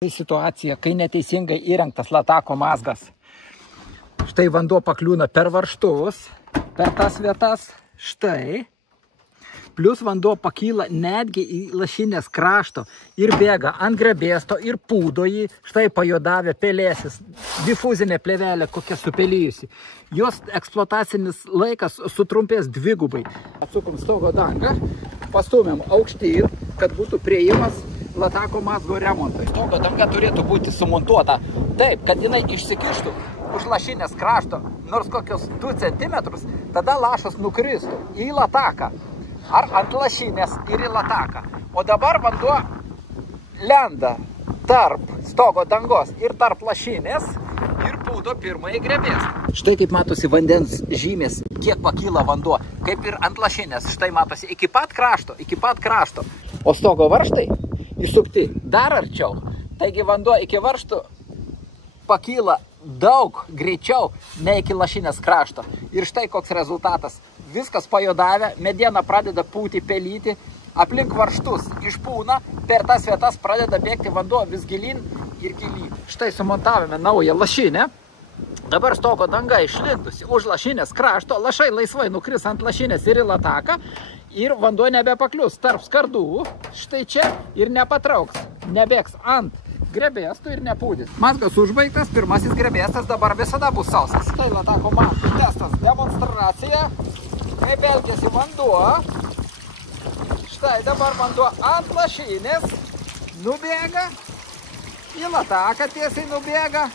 Situacija, kai neteisingai įrengtas latako mazgas. Štai vanduo pakliūna per varžtuvus, per tas vietas, štai. Plius vanduo pakyla netgi į lašinės krašto ir bėga ant grebėsto ir pūdo jį. Štai pajodavę pelėsis, difuzinė plėvelė kokia supelyjusi. Jos eksploatacinis laikas sutrumpės dvigubai. Atsukom stogo dangą, pastumėm aukštyn, kad būtų priėjimas latako mazgo remontui. Stogo danga turėtų būti sumontuota taip, kad jinai išsikištų už lašinės krašto nors kokios 2 cm, tada lašas nukristų į lataką ar ant lašinės ir į lataką. O dabar vanduo lenda tarp stogo dangos ir tarp lašinės ir pūdo pirmąjį grebėstą. Štai kaip matosi vandens žymės, kiek pakyla vanduo, kaip ir ant lašinės. Štai matosi iki pat krašto. O stogo varžtai įsukti dar arčiau, taigi vanduo iki varžtų pakyla daug greičiau nei iki lašinės krašto. Ir štai koks rezultatas. Viskas pajodavę, mediena pradeda pūti, pelyti, aplink varžtus išpūna, per tas vietas pradeda bėgti vanduo vis gilyn ir gilyn. Štai sumontavome naują lašinę. Dabar stogo danga išlindusi už lašinės krašto, lašai laisvai nukris ant lašinės ir į lataką ir vanduo nebepaklius tarp skardų, štai čia ir nepatrauks, nebėgs ant grebėstų ir nepūdys. Mazgas užbaigtas, pirmasis grebėstas dabar visada bus sausas. Štai latako mazgo testas, demonstracija, kaip elgiasi vanduo. Štai dabar vanduo ant lašinės nubėga, į lataką tiesiai nubėga.